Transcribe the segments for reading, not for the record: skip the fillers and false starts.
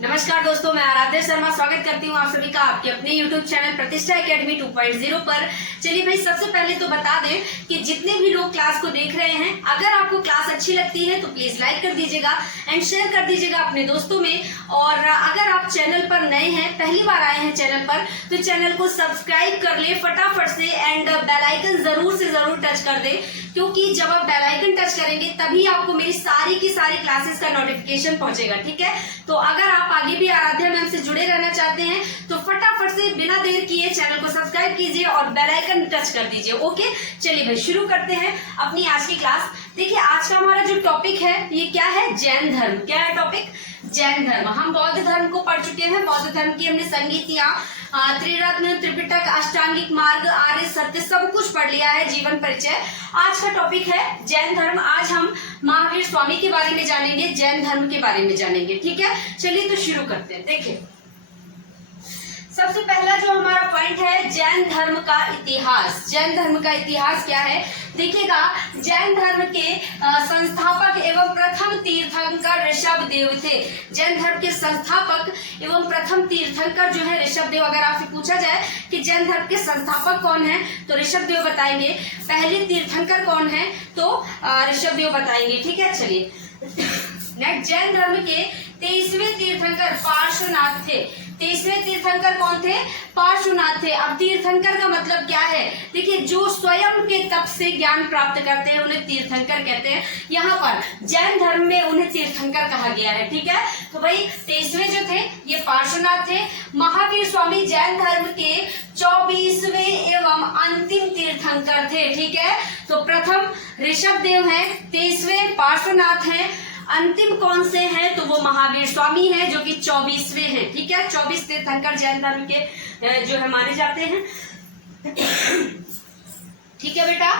नमस्कार दोस्तों, मैं आराध्या शर्मा स्वागत करती हूँ आप सभी का आपके अपने YouTube चैनल प्रतिष्ठा एकेडमी 2.0 पर। चलिए भाई, सबसे पहले तो बता दें कि जितने भी लोग क्लास को देख रहे हैं, अगर आपको क्लास अच्छी लगती है तो प्लीज लाइक कर दीजिएगा एंड शेयर कर दीजिएगा अपने दोस्तों में। और अगर आप चैनल पर नए हैं, पहली बार आए हैं चैनल पर, तो चैनल को सब्सक्राइब कर ले फटाफट से एंड बेल आइकन जरूर से जरूर टच कर दे, क्योंकि जब आप बेल आइकन टच करेंगे तभी आपको मेरी सारी की सारी क्लासेस का नोटिफिकेशन पहुंचेगा। ठीक है, तो अगर आप आगे भी आराध्या मैम से जुड़े रहना चाहते हैं तो फटाफट से बिना देर किए चैनल को सब्सक्राइब कीजिए और बेल आइकन टच कर दीजिए। ओके, चलिए भाई शुरू करते हैं अपनी आज की क्लास। देखिए, आज का हमारा जो टॉपिक है ये क्या है? जैन धर्म। क्या है टॉपिक? जैन धर्म। हम बौद्ध धर्म को पढ़ चुके हैं। बौद्ध धर्म की हमने संगीतियां, त्रिरत्न, त्रिपिटक, अष्टांगिक मार्ग, आर्य सत्य सब कुछ पढ़ लिया है, जीवन परिचय। आज का टॉपिक है जैन धर्म। आज हम महावीर स्वामी के बारे में जानेंगे, जैन धर्म के बारे में जानेंगे। ठीक है, चलिए तो शुरू करते हैं। देखिए, सबसे पहला जो हमारा पॉइंट है, जैन धर्म का इतिहास। जैन धर्म का इतिहास क्या है? देखिएगा, जैन धर्म के संस्थापक एवं प्रथम तीर्थंकर ऋषभ देव थे। जैन धर्म के संस्थापक एवं प्रथम तीर्थंकर जो है ऋषभ देव। अगर आपसे पूछा जाए कि जैन धर्म के संस्थापक कौन है तो ऋषभ देव बताएंगे। पहले तीर्थंकर कौन है तो ऋषभ देव बताएंगे। ठीक है, चलिए नेक्स्ट, जैन धर्म के 23वें तीर्थंकर पार्श्वनाथ थे। 23वें तीर्थंकर कौन थे? पार्श्वनाथ थे। अब तीर्थंकर का मतलब क्या है? देखिए, जो स्वयं के तप से ज्ञान प्राप्त करते हैं उन्हें तीर्थंकर कहते हैं। यहाँ पर जैन धर्म में उन्हें तीर्थंकर कहा गया है। ठीक है, तो भाई 23वें जो थे ये पार्श्वनाथ थे। महावीर स्वामी जैन धर्म के 24वें एवं अंतिम तीर्थंकर थे। ठीक है, तो प्रथम ऋषभ देव है, 23वें पार्श्वनाथ है, अंतिम कौन से हैं तो वो महावीर स्वामी हैं जो कि 24वें हैं। ठीक है, 24 तीर्थंकर जैन धर्म के जो है माने जाते हैं। ठीक है बेटा,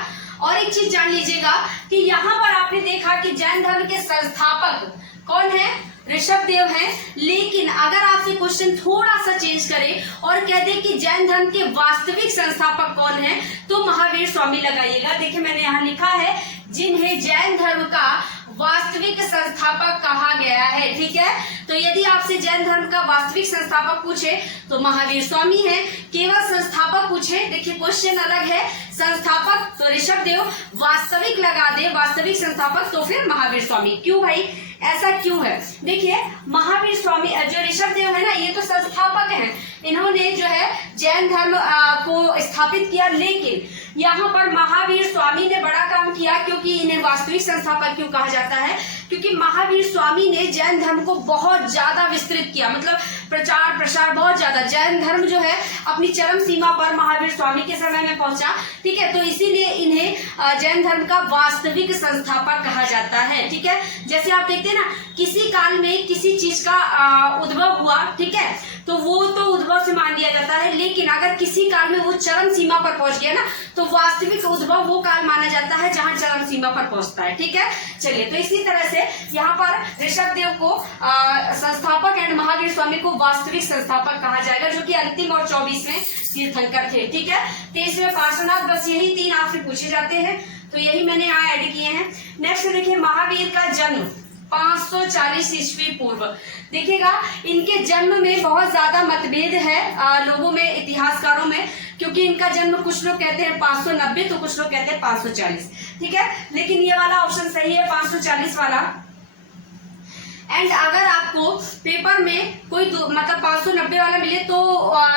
और एक चीज जान लीजिएगा कि यहाँ पर आपने देखा कि जैन धर्म के संस्थापक कौन है? ऋषभ देव हैं। लेकिन अगर आपसे क्वेश्चन थोड़ा सा चेंज करें और कह दे कि जैन धर्म के वास्तविक संस्थापक कौन है तो महावीर स्वामी लगाइएगा। देखिए, मैंने यहाँ लिखा है जिन्हें जैन धर्म का वास्तविक संस्थापक कहा गया है। ठीक है, तो यदि आपसे जैन धर्म का वास्तविक संस्थापक पूछे तो महावीर स्वामी है। केवल संस्थापक पूछे, देखिए क्वेश्चन अलग है, संस्थापक तो ऋषभ देव, वास्तविक लगा दे, वास्तविक संस्थापक तो फिर महावीर स्वामी। क्यों भाई, ऐसा क्यों है? देखिए, महावीर स्वामी जो ऋषभ देव है ना, ये तो संस्थापक हैं, इन्होंने जो है जैन धर्म को स्थापित किया। लेकिन यहाँ पर महावीर स्वामी ने बड़ा काम किया। क्योंकि इन्हें वास्तविक संस्थापक क्यों कहा जाता है? क्योंकि महावीर स्वामी ने जैन धर्म को बहुत ज्यादा विस्तृत किया, मतलब प्रचार प्रसार बहुत ज्यादा। जैन धर्म जो है अपनी चरम सीमा पर महावीर स्वामी के समय में पहुंचा। ठीक है, तो इसीलिए इन्हें जैन धर्म का वास्तविक संस्थापक कहा जाता है। ठीक है, जैसे आप देखते हैं ना, किसी काल में किसी चीज का उद्भव हुआ, ठीक है, तो वो तो उद्भव से मान लिया जाता है। लेकिन अगर किसी काल में वो चरम सीमा पर पहुंच गया ना, तो वास्तविक उद्भव वो काल माना जाता है जहां चरम सीमा पर पहुंचता है। ठीक है, चलिए, तो इसी तरह से यहाँ पर ऋषभ देव को संस्थापक एंड महावीर स्वामी को वास्तविक संस्थापक कहा जाएगा, जो कि अंतिम और 24वें तीर्थंकर थे। ठीक है, 23वें पार्श्वनाथ। बस यही 3 आपसे पूछे जाते हैं, तो यही मैंने यहाँ ऐड किए हैं। नेक्स्ट देखिए, महावीर का जन्म 540 ईस्वी पूर्व। देखिएगा, इनके जन्म में बहुत ज्यादा मतभेद है लोगों में, इतिहासकारों में, क्योंकि इनका जन्म कुछ लोग कहते हैं 590 तो कुछ लोग कहते हैं 540। ठीक है, लेकिन ये वाला ऑप्शन सही है, 540 वाला। एंड अगर आपको पेपर में कोई मतलब 590 वाला मिले तो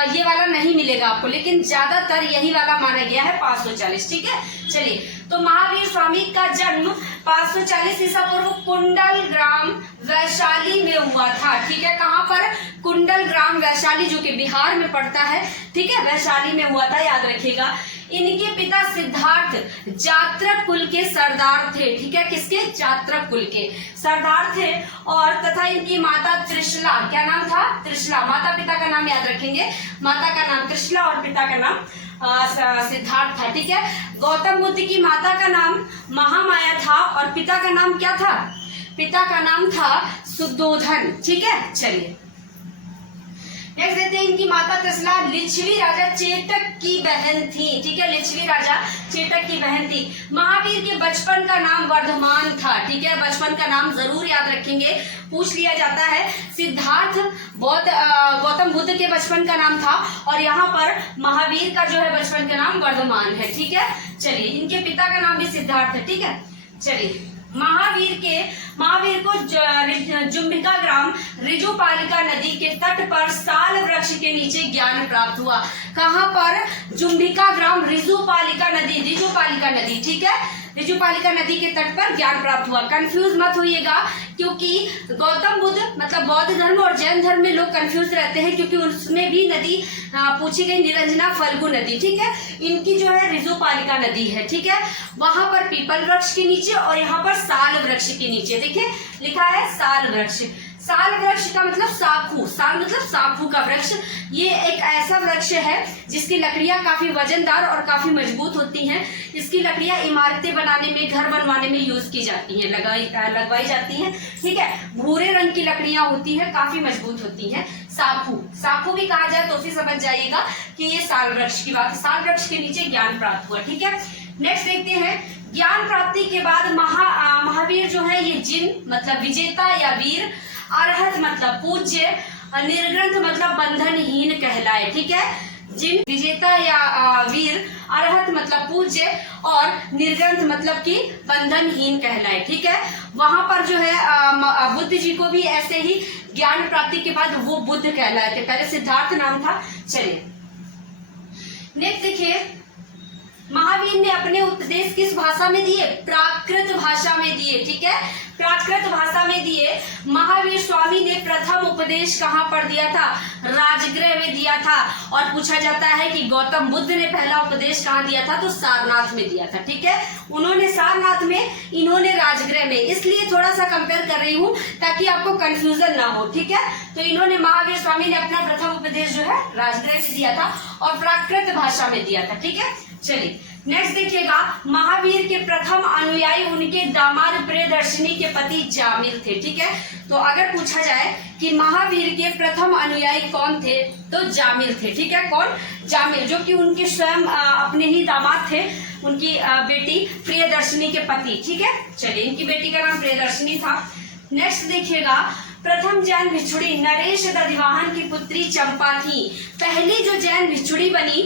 ये वाला नहीं मिलेगा आपको, लेकिन ज्यादातर यही वाला माना गया है 540। ठीक है, चलिए, तो महावीर स्वामी का जन्म 540 ईसा पूर्व कुंडल ग्राम वैशाली में हुआ था। ठीक है, कहाँ पर? कुंडल ग्राम वैशाली, जो कि बिहार में पड़ता है। ठीक है, वैशाली में हुआ था, याद रखिएगा। इनके पिता सिद्धार्थ जात्रक कुल के सरदार थे। ठीक है, किसके? जात्रक कुल के सरदार थे। और तथा इनकी माता त्रिशला, क्या नाम था? त्रिशला। माता पिता का नाम याद रखेंगे, माता का नाम त्रिशला और पिता का नाम सिद्धार्थ था। ठीक है, गौतम बुद्ध की माता का नाम महामाया था और पिता का नाम क्या था? पिता का नाम था सुद्धोधन। ठीक है, चलिए, नेक्स्ट देखते हैं इनकी माता त्रिशला लिच्छवी राजा चेतक की बहन थी, ठीक है, लिच्छवी राजा चेतक की बहन थी। महावीर के बचपन का नाम वर्धमान था, ठीक है, बचपन का नाम जरूर याद रखेंगे, पूछ लिया जाता है। सिद्धार्थ गौतम बुद्ध के बचपन का नाम था और यहाँ पर महावीर का जो है बचपन का नाम वर्धमान है, ठीक है। चलिए इनके पिता का नाम भी सिद्धार्थ है, ठीक है। चलिए महावीर को जुम्बिका ग्राम ऋजुपालिका नदी के तट पर साल वृक्ष के नीचे ज्ञान प्राप्त हुआ। कहाँ पर? जुम्बिका ग्राम ऋजुपालिका नदी, ठीक है, ऋजुपालिका नदी के तट पर ज्ञान प्राप्त हुआ। कंफ्यूज मत होइएगा, क्योंकि गौतम बुद्ध मतलब बौद्ध धर्म और जैन धर्म में लोग कंफ्यूज रहते हैं, क्योंकि उसमें भी नदी पूछी गई निरंजना फल्गु नदी, ठीक है। इनकी जो है ऋजुपालिका नदी है, ठीक है, वहां पर पीपल वृक्ष के नीचे और यहाँ पर साल वृक्ष के नीचे, देखिए लिखा है साल वृक्ष। साल वृक्ष का मतलब साखू, साल मतलब साखू का वृक्ष। ये एक ऐसा वृक्ष है जिसकी लकड़ियां काफी वजनदार और काफी मजबूत होती हैं। इसकी लकड़ियां इमारतें बनाने में, घर बनवाने में यूज की जाती हैं, लगवाई जाती हैं, ठीक है। भूरे रंग की लकड़ियां होती है, काफी मजबूत होती हैं। साखू भी कहा जाए तो भी समझ जाइएगा कि ये साल वृक्ष की बात। साल वृक्ष के नीचे ज्ञान प्राप्त हुआ, ठीक है। नेक्स्ट देखते हैं, ज्ञान प्राप्ति के बाद महावीर जो है ये जिन मतलब विजेता या वीर, अरहत मतलब पूज्य, निर्ग्रंथ मतलब बंधनहीन कहलाए, ठीक है। जिन विजेता या वीर, अरहत मतलब पूज्य और निर्ग्रंथ मतलब कि बंधनहीन कहलाए, ठीक है। वहां पर जो है बुद्ध जी को भी ऐसे ही ज्ञान प्राप्ति के बाद वो बुद्ध कहलाए थे, पहले सिद्धार्थ नाम था। चलिए नेक्स्ट देखिए, महावीर ने अपने उपदेश किस भाषा में दिए? प्राकृत भाषा में दिए, ठीक है, प्राकृत भाषा में दिए। महावीर स्वामी ने प्रथम उपदेश कहाँ पर दिया था? राजगृह में दिया था। और पूछा जाता है कि गौतम बुद्ध ने पहला उपदेश कहाँ दिया था? तो सारनाथ में दिया था, ठीक है। उन्होंने सारनाथ में, इन्होंने राजगृह में, इसलिए थोड़ा सा कंपेयर कर रही हूँ ताकि आपको कंफ्यूजन ना हो, ठीक है। तो इन्होंने महावीर स्वामी ने अपना प्रथम उपदेश जो है राजगृह में दिया था और प्राकृत भाषा में दिया था, ठीक है। चलिए नेक्स्ट देखिएगा, महावीर के प्रथम अनुयायी उनके दामाद प्रियदर्शिनी के पति जामिल थे, ठीक है। तो अगर पूछा जाए कि महावीर के प्रथम अनुयायी कौन थे, तो जामिल थे, ठीक है। कौन? जामिल, जो कि उनके स्वयं अपने ही दामाद थे, उनकी बेटी प्रियदर्शिनी के पति, ठीक है। चलिए इनकी बेटी का नाम प्रियदर्शिनी था। नेक्स्ट देखिएगा, प्रथम जैन भिक्षुड़ी नरेश दधिवाहन की पुत्री चंपा थी। पहली जो जैन भिक्षुड़ी बनी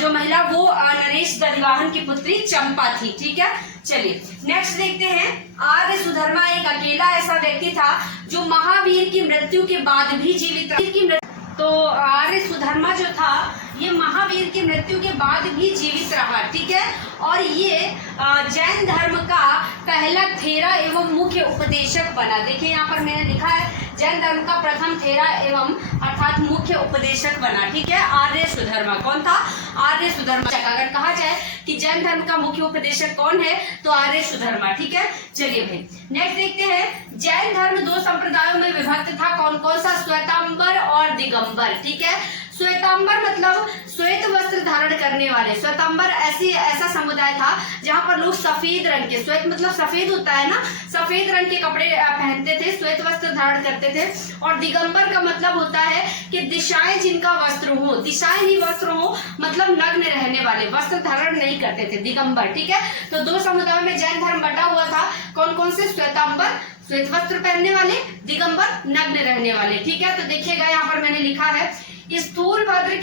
जो महिला, वो नरेश दधिवाहन की पुत्री चंपा थी, ठीक है। चलिए नेक्स्ट देखते हैं, आर्य सुधर्मा एक अकेला ऐसा व्यक्ति था जो महावीर की मृत्यु के बाद भी जीवित रहा। तो आर्य सुधर्मा जो था ये महावीर की मृत्यु के बाद भी जीवित रहा, ठीक है। और ये जैन धर्म का पहला थेरा एवं मुख्य उपदेशक बना। देखिए यहाँ पर मैंने लिखा है जैन धर्म का प्रथम थेरा एवं अर्थात मुख्य उपदेशक बना, ठीक है, आर्य सुधर्मा। कौन था? आर्य सुधर्मा। अगर कहा जाए कि जैन धर्म का मुख्य उपदेशक कौन है, तो आर्य सुधर्मा, ठीक है। चलिए भाई नेक्स्ट देखते हैं, जैन धर्म दो संप्रदायों में विभक्त था। कौन कौन सा? श्वेतांबर और दिगंबर, ठीक है। श्वेतांबर मतलब श्वेत वस्त्र धारण करने वाले। श्वेतांबर ऐसा समुदाय था जहां पर लोग सफेद रंग के, श्वेत मतलब सफेद होता है ना, सफेद रंग के कपड़े पहनते थे, श्वेत वस्त्र धारण करते थे। और दिगंबर का मतलब होता है कि दिशाएं जिनका वस्त्र हो, दिशाएं ही वस्त्र हो, मतलब नग्न रहने वाले, वस्त्र धारण नहीं करते थे, दिगंबर, ठीक है। तो दो समुदायों में जैन धर्म बटा हुआ था। कौन कौन से? श्वेतांबर श्वेत वस्त्र पहनने वाले, दिगंबर नग्न रहने वाले, ठीक है। तो देखिएगा यहाँ पर मैंने लिखा है, स्थूलभद्र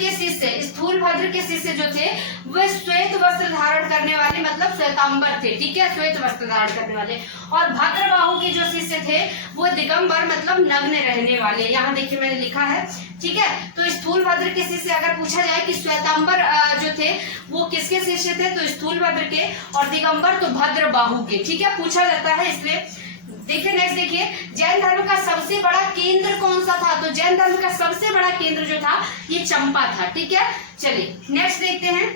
के शिष्य जो थे वे श्वेत वस्त्र धारण करने वाले मतलब श्वेतांबर थे, ठीक है, श्वेत वस्त्र धारण करने वाले। और भद्रबाहु के जो शिष्य थे वो दिगंबर मतलब नग्न रहने वाले। यहाँ देखिए मैंने लिखा है, ठीक है। तो स्थूलभद्र के शिष्य, अगर पूछा जाए कि श्वेतांबर जो थे वो किसके शिष्य थे, तो स्थूलभद्र के, और दिगंबर तो भद्रबाहु के, ठीक है, पूछा जाता है इसलिए। देखिए नेक्स्ट देखिए, जैन धर्म का सबसे बड़ा केंद्र कौन सा था? तो जैन धर्म का सबसे बड़ा केंद्र जो था ये चंपा था, ठीक है। चलिए नेक्स्ट देखते हैं,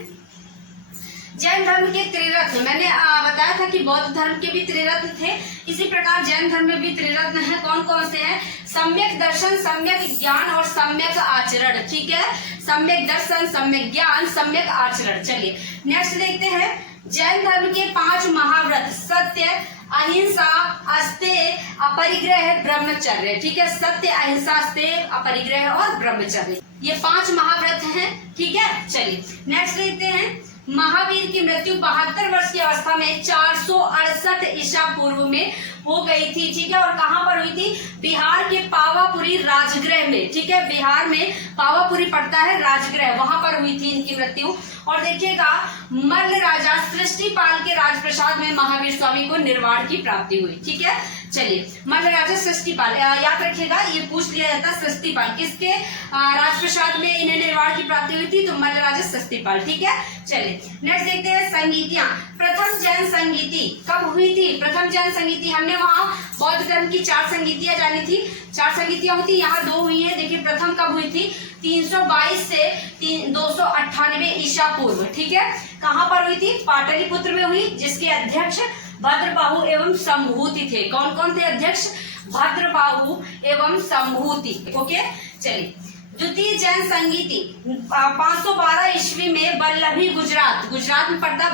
जैन धर्म के त्रिरत्न। मैंने बताया था कि बौद्ध धर्म के भी त्रिरत्न थे, इसी प्रकार जैन धर्म में भी त्रिरत्न है। कौन कौन से हैं? सम्यक दर्शन, सम्यक ज्ञान और सम्यक आचरण, ठीक है। सम्यक दर्शन, सम्यक ज्ञान, सम्यक आचरण। चलिए नेक्स्ट देखते हैं, जैन धर्म के 5 महाव्रत सत्य, अहिंसा, अस्तेय, अपरिग्रह, ब्रह्मचर्य। ठीक है, सत्य, अहिंसा, अस्तेय, अपरिग्रह और ब्रह्मचर्य, ये 5 महाव्रत हैं। ठीक है, चलिए नेक्स्ट देखते हैं। महावीर की मृत्यु 72 वर्ष की अवस्था में 468 ईसा पूर्व में हो गई थी। ठीक है, और कहाँ पर हुई थी? बिहार के पावापुरी राजगृह में। ठीक है, बिहार में पावापुरी पड़ता है राजगृह, वहां पर हुई थी इनकी मृत्यु। और देखिएगा, मल्ल राजा सृष्टिपाल के राजप्रसाद में महावीर स्वामी को निर्वाण की प्राप्ति हुई। ठीक है, चलिए मल्ल राजा सृष्टिपाल, याद रखिएगा, ये पूछ लिया जाता सृष्टिपाल किसके राजप्रसाद में इन्हें निर्वाण की प्राप्ति हुई थी? तो मल्ल राजा सृष्टिपाल। ठीक है, चलिए नेक्स्ट देखते हैं संगीतियां। प्रथम जैन संगीति कब हुई थी? प्रथम जैन संगीति, हमने वहां बौद्ध धर्म की 4 संगीतियां जानी थी, 4 संगीतियां होती, यहाँ 2 हुई है। देखिए प्रथम कब हुई थी? 322 से 298 ईसा पूर्व। ठीक है, कहाँ पर हुई थी? पाटलिपुत्र में हुई, जिसके अध्यक्ष भद्रबाहु एवं संभूति थे। कौन कौन थे अध्यक्ष? भद्रबाहु एवं संभूति। ओके, चलिए द्वितीय जैन संगीति 512 ईस्वी में बल्लभी, गुजरात में पड़ता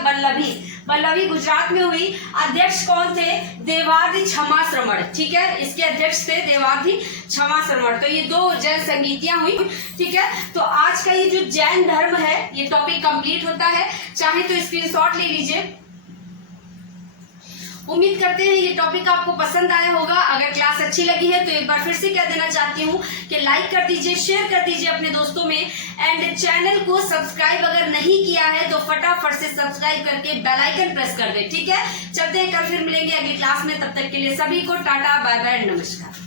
बल्लभी गुजरात में हुई। अध्यक्ष कौन थे? देवादि क्षमा श्रमण। ठीक है, इसके अध्यक्ष थे देवादि क्षमा श्रमण। तो ये 2 जैन संगीतियां हुई। ठीक है, तो आज का ये जो जैन धर्म है ये टॉपिक कंप्लीट होता है। चाहे तो स्क्रीनशॉट ले लीजिए। उम्मीद करते हैं ये टॉपिक आपको पसंद आया होगा। अगर क्लास अच्छी लगी है तो एक बार फिर से कह देना चाहती हूँ कि लाइक कर दीजिए, शेयर कर दीजिए अपने दोस्तों में, एंड चैनल को सब्सक्राइब अगर नहीं किया है तो फटाफट से सब्सक्राइब करके बेल आइकन प्रेस कर दे। ठीक है, चलते हैं, कल फिर मिलेंगे अगली क्लास में। तब तक के लिए सभी को टाटा, बाय बाय, नमस्कार।